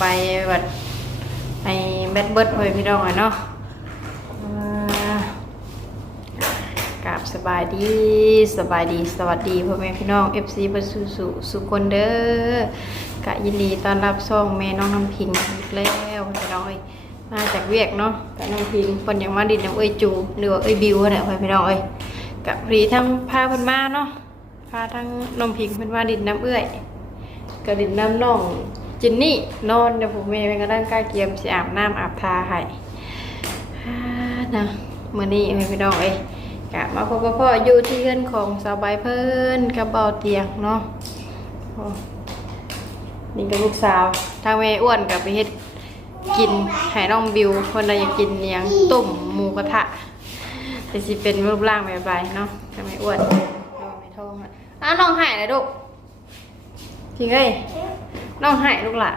ไปแบบไปแบดเบิร์ดเพื่อพี่น้องอะเนาะอ่ากับสบายดีสบายดีสวัสดีพ่อแม่พี่น้อง FC บัสุสุสุคนเด้อกะยินดีต้อนรับส่องแม่น้องน้ำพิงอีกแล้วพี่น้องเอ้ยมาจากเวียกเนาะกะน้ำพิงคนยังมาดินน้ำเอ้ยจูหรือว่าเอ้ยบิวเนี่ยพ่อแม่พี่น้องเอ้ยกะพรีทั้งพาเพิ่นมาเนาะพาทั้งน้องพิงเพิ่นมาดินน้ำเอ้ยกะดินน้ำน้อง จินนี่นอนเดี๋ยวผมแม่เป็นกระด้างกล้าเกียมสิอาบน้ำอาบทาให้อ่านะมือนี้พ่อแม่พี่น้องเอ้ยกะมาพบกับพ่ออยู่ที่เพื่อนของสาวใบเพิ่นกับเบาเตียงเนาะนี่ก็ลูกสาว ทางแม่อ้วนกับไปเฮ็ดกินให้น้องบิวคนใดอยากกินเนียงต้มหมูกระทะแต่สิเป็นรูปร่างแบบไรเนาะทางแม่อ้วนไม่ท้องอะอ้าวน้องหายเลยลูก จริงเอ้ยน้องหายลูกหล่ะ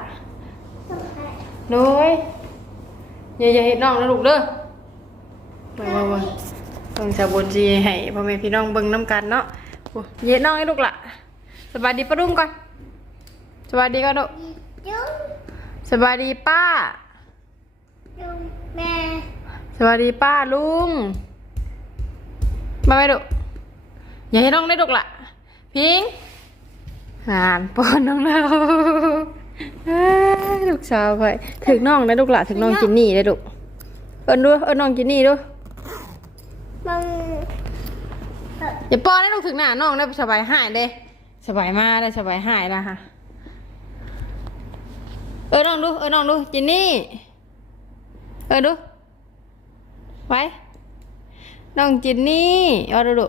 น้อยอย่าอย่าเฮ็ดน้องนะลูกเด้อเบิ่งเบิ่งเบิ่งเบิ่งสาวบนจีให้พ่อแม่พี่น้องเบิ่งน้ำกันเนาะโอ้เย็นน้องให้ลูกละสบายดีป้ารุ่งก่อนสบายดีก่อนลูกสบายดีป้าจุ๊บแม่สวัสดีป้าลุง มาไหมลูกอย่าให้น้องได้ลูกละพิง หานปอนน้องเราเอ้ยลูกสาวไปถึงน้องได้ลูกละถึงน้องจินนี่ได้ลูกเอินดูเอินน้องจินนี่ดูมึงอย่าป้อนให้ลูกถึงหน้าน้องได้สบายหายเด้สบายมากได้สบายหายแล้วค่ะเออน้องดูเออน้องดูจินนี่เออดูไว้น้องจินนี่เอาดูดู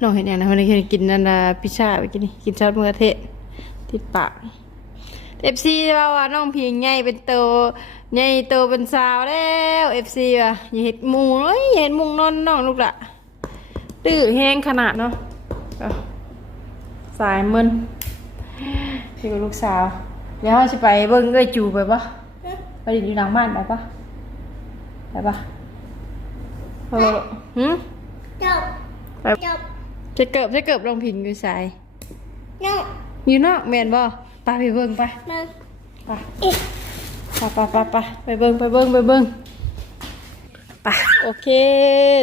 น้องเห็นอย่างนะวันนี้กินนันดาพิซซ่าไปกินนี่กินซอสมะเขือเทศติดปากเอฟซีว่าว่าน้องเพียงใหญ่เป็นโตใหญ่โตเป็นสาวแล้วเอฟซีว่ะอย่าเห็ดหมูเอ้ยอย่าเห็ดหมุงนอนน้องลูกละดื้อแห้งขนาดเนาะเอาสายมึนพี่กับลูกสาวเดี๋ยวเราจะไปเบิ้งเอ้ยจูไปปะไปดินอยู่หลังบ้านไปปะไปปะไปปะลูกหืมจบไปจบ จะเกิบจะเกิบลงพิงอยู่สายน้องอยู่นอกแมนบ่ไปไปเบิ่งไปมึงไปไปไปไปไปไปเบิ่งไปเบิ่งไปเบิ่งไปโอเค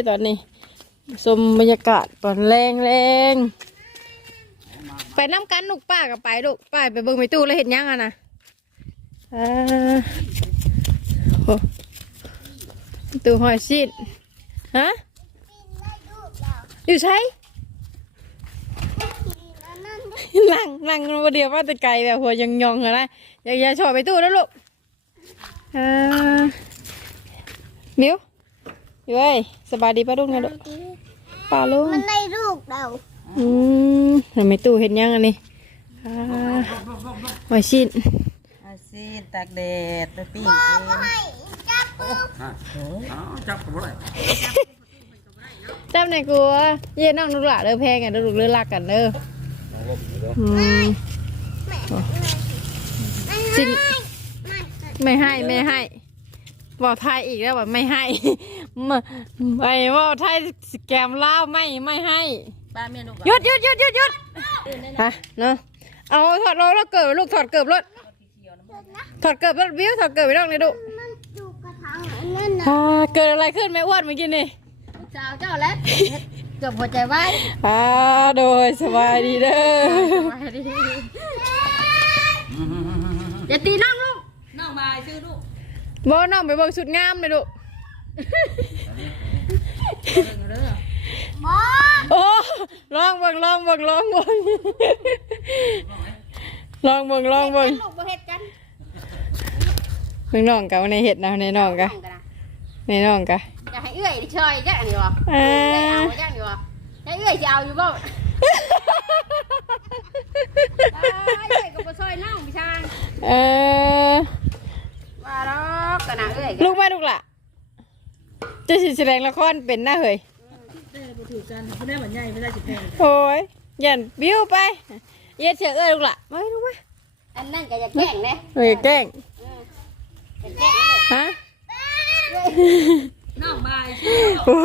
ตอนนี้ชมบรรยากาศตอนแรงแรงไปน้ำกันลูกป้ากับไปลูกป้าไปเบิ่งไปตู้แล้วเห็นยังอะนะอ่าโอ้ตู้หอยชีดฮะอยู่ใช่ นั่งนั่งมาเดียวว่าแต่ไกลแบบหัวยังยองเหรอนะอย่าอย่าชอไปตู้แล้วลูกอ่ามิวอยู่เอ้ยสบายดีป้าลุงนะลูกป้าลุงมันได้ลูกเราอืมเห็นไหมตู้เห็นยังอันนี้อ่าไว้ชิ้นอาซีนตากแดดไปปิ้งเองให้จับปุ๊บอ้าวจับกับอะไรจำในกูว่าเย็นน้องลูกหล่ะเด้อแพงกันเด้อลูกเด้อรักกันเด้อ อืมจริงไม่ไม่ให้ไม่ให้บอกไทยอีกแล้วว่าไม่ให้ไม่ไม่บอกไทยสแกมเล่าวไม่ไม่ให้ป้าเมียนุกหยุดหยุดหยุดหยุดหยุดฮะเนาะเอาถอดรถแล้วเกิดลูกถอดเกิบรถถอดเกิบรถวิวถอดเกิบไปดองเลยลูกมันอยู่กระถางอันนั้นนะอ่าเกิดอะไรขึ้นแม่อ้วนเมื่อกี้นี่สาวเจ้าแล้ว เกือบหัวใจไว้อ่าโดยสบายดีเด้ออย่าตีน้องลูกน้องมาชื่อลูกบอกน้องไปเบิ่งชุดงามเลยลูกเด้อหมอโอ้ลองเบิ่งลองเบิ่งลองเบิ่งลองเบิ่งลองเบิ่งลูกบ่เฮ็ดกันเบิ่งน้องกับในเห็ดนะในน้องกะกันนะในน้องกะจะให้ เอื้อยดิช่วยจักอันนี้บ่เอื้อยเอาาจักอันนี้บ่ให้เอื้อยจะเอาอยู่บ่ได้เอื้อยก็บ่ช่วยน้องพี่ชางเออว่าดอกกันะเอื้อยลูกแม่ลูกล่ะจะสิแสดงละครเป็นหน้าเหยถือกันไม่ได้เหมือนใหญ่ไม่ได้จิแพงโอ้ยยันบิ้วไปเย็ดเสือเอ้ยลูกล่ะมาลูกมาอันนั้นก็จะแกล้งเด้เฮ้ยแกล้งจะแกล้งฮะ น้องมาโอ้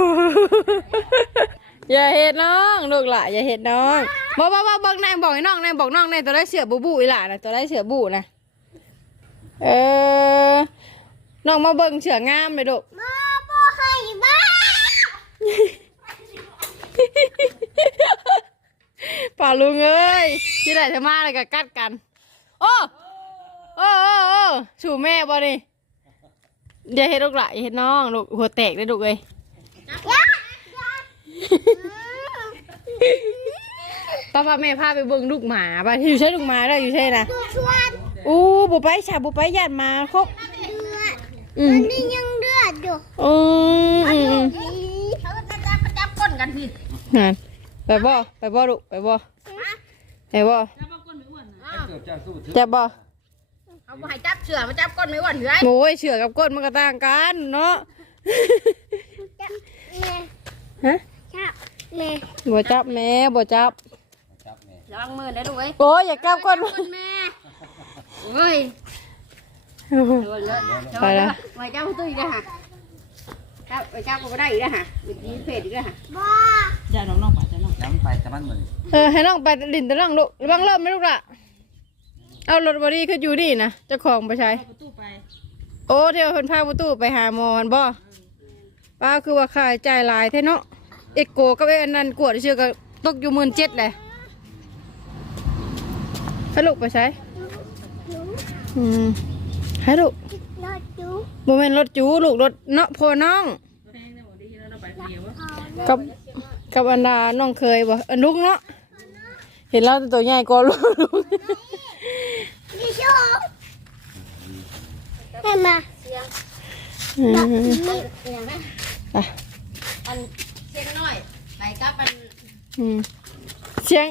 อย่าเห็ดน้องลูกหล่ะอย่าเห็ดน้องบอกบอกบอกบอกนายบอกให้น้องนายบอกน้องนายตัวได้เสือบูบูอีหล่ะนะตัวได้เสือบูนะเออน้องมาเบิ่งเสืองามเลยลูกมาบ่ให้บ้าป่าลุงเอ้ยที่ไหนเธอมาอะไรกับกัดกัน โอ้โอ้โอ้โอ้ชูแม่บ่นี่ เดี๋ยวเห็ดลูกหล่ะอย่าเห็ดน้องลูกหัวแตกเลยลูกเอ้ยป้าป้าแม่พาไปเบิ่งลูกหมาป่ะอยู่ใช่ลูกหมาได้อยู่ใช่นะชวนอู้บุไปฉาบุไปญาติมาครบเลือดอืมนี่ยังเลือดอยู่อืมอืมอืมเขาจะจับมาจับก้นกันสินั่นไปบ่ไปบ่ลูกไปบ่ไปบ่จับเอาก้นไม่อ้วนนะเกิดจากสู้ถึงจับบ่ เขาบ่ให้จับเสือมาจับก้นไม่อ้วนเหรอโอ้ยเชือกกับก้นมันก็ต่างกันเนาะแม่ฮะจับแม่บ่จับแม่บ่จับจับแม่ระวังมือได้ด้วยโอ้ยอย่าจับก้นก้นแม่โอ้ยโดนแล้วไปแล้วมาจับตุ้ยด้วยฮะจับไปจับก็ไม่ได้อีกแล้วฮะวิธีเพศอีกแล้วฮะบ้าอย่าน้องน้องป่าจะน้องย้ำไปจะมันเหมือนเออให้น้องไปดินตะลังลูกระวังเริ่มไหมลูกล่ะ เอารถบอดี้คืออยู่นี่นะเจ้าของไปใช้ เอาประตูไปโอ้เที่ยวเพิ่นพาประตูไปหาหมอหันบ่ป้าคือว่าค่าใจ่ายหลายแท้เนาะเอกโกกับไอ้อันนั้นกวดเชื่อก็ตกอยู่หมื่นเจ็ดเลยให้ลูกไปใช้อืมให้ลูกรอดูบ่แม่นรถจูลูกรถเนาะพอน้องแพงได้หมดดีแล้วเราไปคนเดียววะกับกับอันดาน้องเคยบ่อันลุกเนาะเห็นแล้วตัวใหญ่กว่าลูกลูกนี่ ชอบให้มาเสียงอืมนี่เสียงนะอะอันเสียงน้อยไปกับอันอืมเสียง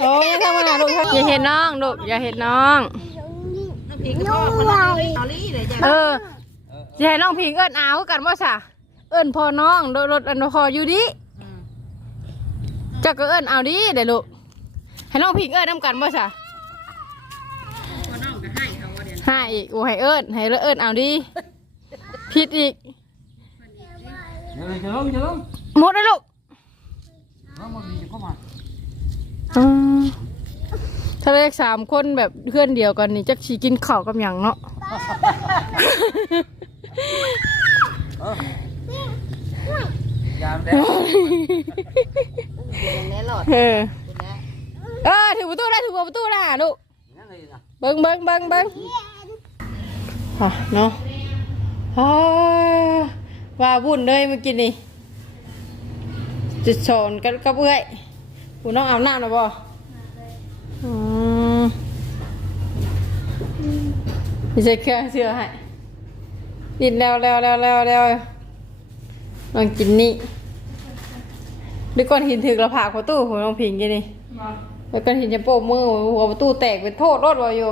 โอ้ยทำมาลูกอย่าเห็นน้องลูกอย่าเห็นน้อง น้ำพริกก็พ่อคนละนี่เอาลี่เลยจ้ะเออจะให้น้องพิงเอิญเอากันบ่ซะเอิญพอน้องโดยรถอันพออยู่ดิอืมเจักก็เอิญเอาดิเดี๋ยวลูกให้น้องพิงเอิญนำกันบ่ซะ ห้าอีกโอ้ให้เอิญให้เอิญเอาดิผิดอีกเดี๋ยจะล้มจะล้มหมดเลยลูกล้มมันมีเข้ามาอืมถ้าเลขสามคนแบบเพื่อนเดียวกันนี่จักชีกินข้าวกับหยังเนาะ เออยามแดงอย่างนี้หลอดเออเออถือประตูได้ถือประตูได้ลูกนั่นเลยนะ เบิ้งเบิ้งเบิ้งเบิ้ง อะเนาะอ่าว่าวุ่นเลยเมื่อกี้นี่จุดสอนกันกับเอื้อยกูน้องอาบน้ำนะบ่อืมนี่ใช่เครื่องเสื้อให้ดินแล้วแล้วแล้วแล้วแล้วลองกินนี่ด้วยก้อนหินถึกระผากประตูของน้องพิงกี่นี่แล้วก็เห็นจะโปะมือหัวประตูแตกเป็นโทษรถวาอยู่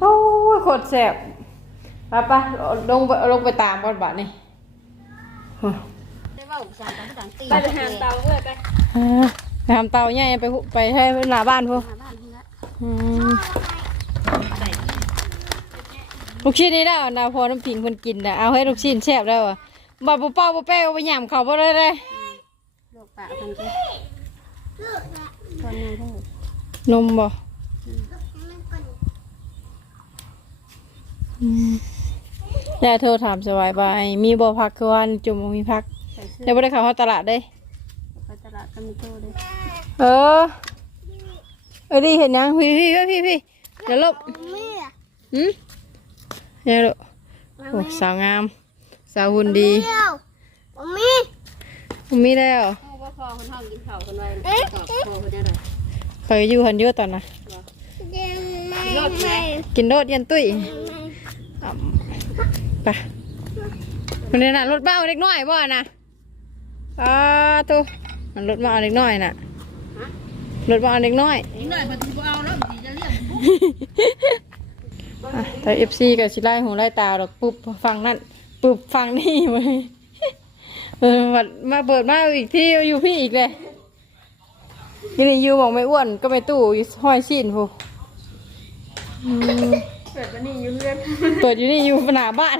โอ้ยโคตรแสบ ไปปะลงไปลงไปตามบอลบาทนี่ได้ว่าอุปสรรคต่างๆตีไปหามเตาเลยไปไปหามเตาใหญ่ไปหุไปให้หน้าบ้านพวกหาบ้านที่ละอืมลูกชิ้นนี่ได้วนาพอน้ำผิงคนกินนะเอาให้ลูกชิ้นแซ่บแล้วอะบ่บ่เป้าบ่แป้วบ่หยามเขาบ่เลยเลยลูกปากคนที่คนนึงทั้งหมดนมบ่อืม แล้วโทรถามสบายไปมีบ่พักคือวันจุ่มบ่มีพักใส่เสื้อเดี๋ยวบ่ได้เข้าตลาดเด้ ไปตลาดก็มีโตเลยเออเออดีเห็นยังพี่พี่พี่พี่พี่เดี๋ยวลบหืมเดี๋ยวลูกโอ้สาวงาม สาวหุ่นดีมีมีแล้วโอ้ว่าพอคนห้องกินข้าวคนไว้ตอบโทรคนได้เลยเคยอยู่หันเยอะตอนน่ะรถไหมกินโดดยันตุ้ยอ่ำ ไปมันนี่น่ะรถบ้าเอาเล็กน้อยบ่น่ะอาตัวมันรถมาเอาเล็กน้อยน่ะรถมาเอาเล็กน้อยอีกน่อยมันจะเอาแล้วมันจะเรียกแต่เอฟซีกับชิไล่หูไล่ตาดอกปุ๊บฟังนั่นปุ๊บฟังนี่ไว้เออมามาเปิดมาอีกที่อยู่พี่อีกเลยยี่นี่ยูบอกไม่อ้วนก็ไม่ตู่ห้อยชิ้นพู อืมเกิดวันนี้อยู่เรื่เปิดอยู่นี่อยู่หน้าบ้าน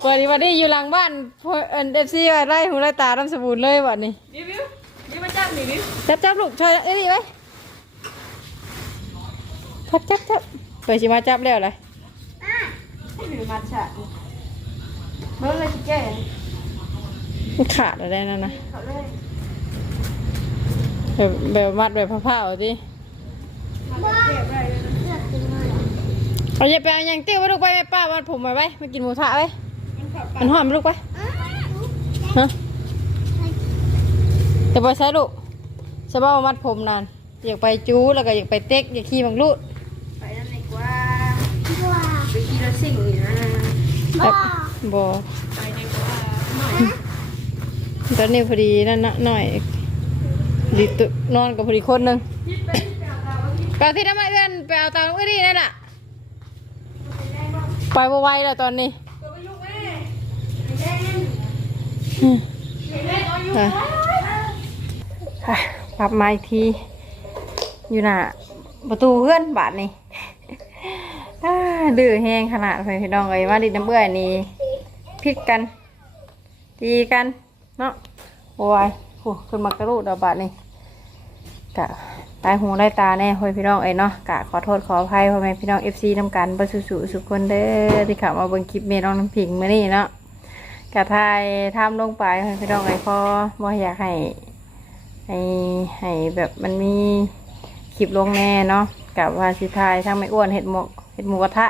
เปิดวันนี้อยู่หลังบ้านพอเอ็นเอฟซีว่าไล่หูไล่ตาดำสบู่เลยวันนี้บิวบิวบิวมาจับนี่บิวจับจับลูกช่วยเอ้ยนี่ไว้จับจับจับเปิดชิมาจับแล้วเลยให้หรือมัดฉะเบิ่งเลยสิแก่มันขาดอะไรนั่นนะเขาเลยแบบแบบมัดแบบผ้าๆเอาสิมันเก็บไว้ เลยเอาอย่าไปเอาหยังติ้วไว้ลูกไปแม่ป้ามัดผมไว้ไว้มากินหมูทะไว้มันเข้าปากมันหอมไหมลูกไปฮะจะไปใช้ลูกสบายมัดผมนานอยากไปจูแล้วก็อยากไปเต็กอยากขี่บังลูดไปนั่นเลยกว่าไปกินแล้วสิ่งนี่นะแบบบอไปในกว่าหน่อยตอนนี้พอดีนั่นนะหน่อยดีตุนอนกับพอดีคนหนึ่งไปเอาที่น้ำมันเอื้อนไปเอาเตาเอื้อดีนั่นแหละ ไปบ่ไหวแล้วตอนนี้อืมไปไปปรับมาอีกที อยู่หน้าประตูเพื่อนบาทนี่ดื้อแห้งขนาดไปพี่น้องเอ้ยว่าดินน้ำเบื่อนี่พิดกันตีกันเนาะโอ้ยโหขึ้นมากระรูดเอาบาทนี่กะ ตายหูได้ตาแน่พ่อพี่น้องเอ้ยเนาะกะขอโทษขออภัยพ่อแม่พี่น้องเอฟซีน้ำกันบสุสุสุขคนเด้อที่ขับมาเบิ่งคลิปเมน้องน้ำผิงมานี่เนาะกะทายทำลงไปพ่อพี่น้องเอ้ยพอบ่อยากให้ให้ให้แบบมันมีคลิปลงแน่เนาะกับว่าสิทายทั้งไม่อ้วนเห็ดหมกเห็ดหมูกระทะ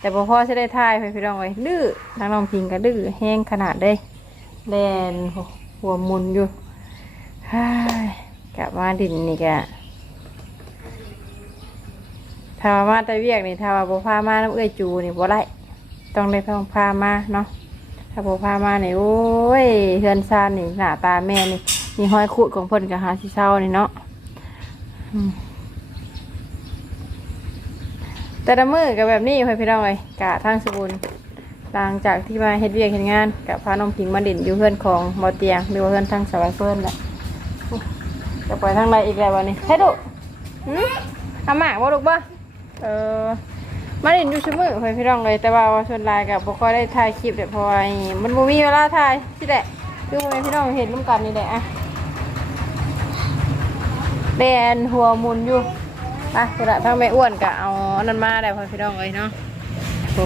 แต่พอพ่อจะได้ทายพี่น้องเลยดื้อทางน้องพิงก็ดื้อแห้งขนาดได้แลนหัวมุนอยู่ กลับมาดินนี่กะถ้าว่ามาแต่เวียกนี่ถ้าว่าบ่พามาน้ำเอื้อยจูนี่บ่ได้ต้องได้พาพามาเนาะถ้าบ่พามานี่โอ้ยเฮือนซานนี่หน้าตาแม่นี่มีห้อยขูดของเพิ่นกับหาสิเศร้านี่เนาะแต่ละมือกับแบบนี้เพื่อนพี่น้องเลยกะทางสบุญหลังจากที่มาเฮ็ดเวียกเฮ็ดงานกับพาน้องพิงมาเด่นอยู่เพื่อนของบอเตียงหรือว่าเพื่อนทางสวายเพื่อนแหละ จะไปทางไรอีกแล้ววันนี้ให้ดูหืมเอาหมากบ่ลูกบ่เออมาเด่นอยู่ชั่วมือเพื่อนพี่น้องเลยแต่ว่าส่วนหลายกับบ่ค่อยได้ถ่ายคลิปเดี๋ยวเพราะว่ามันบ่มีเวลาถ่ายที่แหละคือเพื่อนพี่น้องเห็นร่วมกันนี่แหละอะแดนหัวหมุนอยู่ไปคุณอะทั้งแม่อ้วนกะเอาอันนั้นมาได้พอพี่น้องเอ้ยเนาะโอ้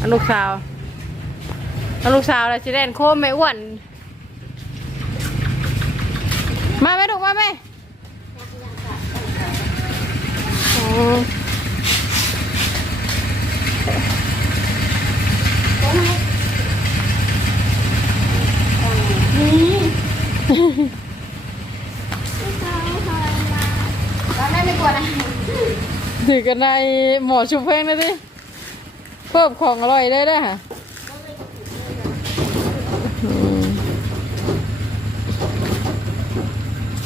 อันลูกสาวอันลูกสาวแล้วจะแดนโคมแม่อ้วน มาไหมลูกมาไหมอืมถือกันในหมอชุบเพลงนะดิเพิ่มของอร่อยได้ได้ค่ะ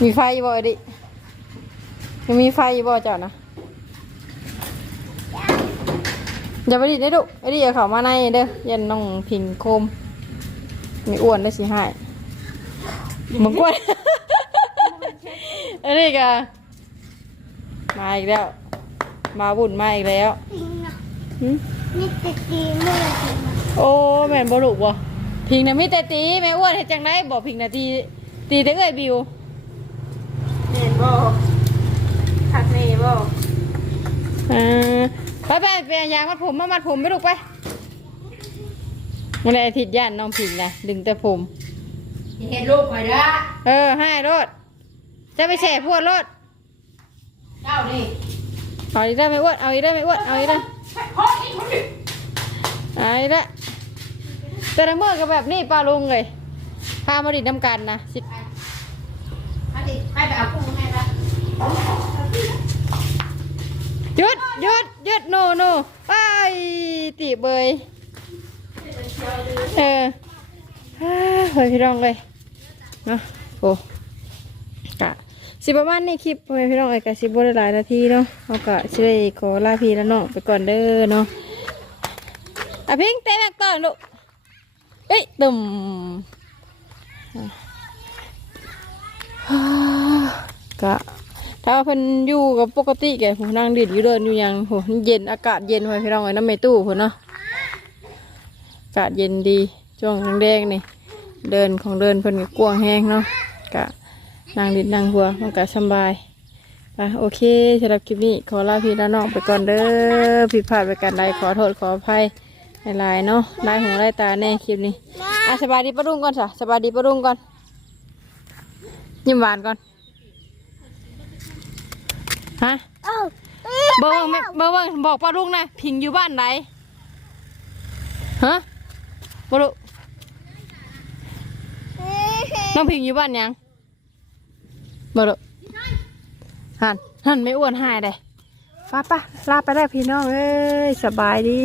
มีไฟบ่ไอ้ดิยังมีไฟบ่เจ้านะอย่าไปดิได้ดุไอ้ดิอย่าเข้ามาในเด้อยันน้องพิงโคม มีอ้วนได้สิให้มึงกล้วยอันนี้กะมาอีกแล้ว มาบุญมาอีกแล้วนี่ติดดีมือจริงโอ้แม่นบ่ลูกบ่พิงน่ะมีแต่ตีแม่อ้วนเฮ็ดจังไดบ่พิงน่ะตีตีแต่เอ้ยบิว บ่คักนี่บ่อ่าไปไปไปเอายางมัดผมมามัดผมไปลูกไปมันได้อาทิตย์ย่านน้องพิงนะดึงแต่ผม เห็นรูปข่อยเด้อเออให้รถจะไปแช่พวดรถเจ้านี่เอาอีกได้ไหมอ้วนเอาอีกได้ไหมอ้วนเอาอีกได้พ่อนี่คนนี้เอาอีกได้แต่ละเมื่อก็แบบนี้ป้าลุงเลยพามาดิดน้ำกันนะสิอัน นี้ให้ไปเอากุ้งให้ละหยุดหยุดหยุดโนโนไปตีเบยเออเฮ้ยพี่น้องเลยเนาะโอ้กะสิประมาณนี้คลิปพี่น้องเอ้กะสิบได้หลายนาทีเนาะเอากะสิได้ขอลาพี่แล้วเน้องไปก่อนเด้อเนาะอะพิงเต้นก่อนลูกเอ้ยตุ่มอะ กะถ้าเพิ่นอยู่กับปกติแกผมนั่งดิดอยู่เดินอยู่ยังโหเย็นอากาศเย็นไว้พี่น้องไอ้น้ำเมตู้พุ่นเนาะอากาศเย็นดีช่วงแดงๆนี่เดินของเดินเพิ่นก็กว้างแห้งเนาะกะนั่งดิดนั่งหัวมันก็สบายไปโอเคสำหรับคลิปนี้ขอลาพี่ลาน้องไปก่อนเด้อผิดพลาดไปกันใดขอโทษขออภัยหลายๆเนาะลายหูลายตาแน่คลิปนี้อะสบายดีปะรุ่งก่อนสะสบายดีปะรุ่งก่อน ยิ้มหวานก่อน ฮะเบอร์เบิ่งแม่เบอร์เบิ่งบอกป้าลุงนะพิงอยู่บ้านไหน ฮะป้าลุงน้องพิงอยู่บ้านยังบอร์ลุงหันหันไม่อ้วนหายเลยป้าป้าลาไปได้พี่น้องเอ้ยสบายดี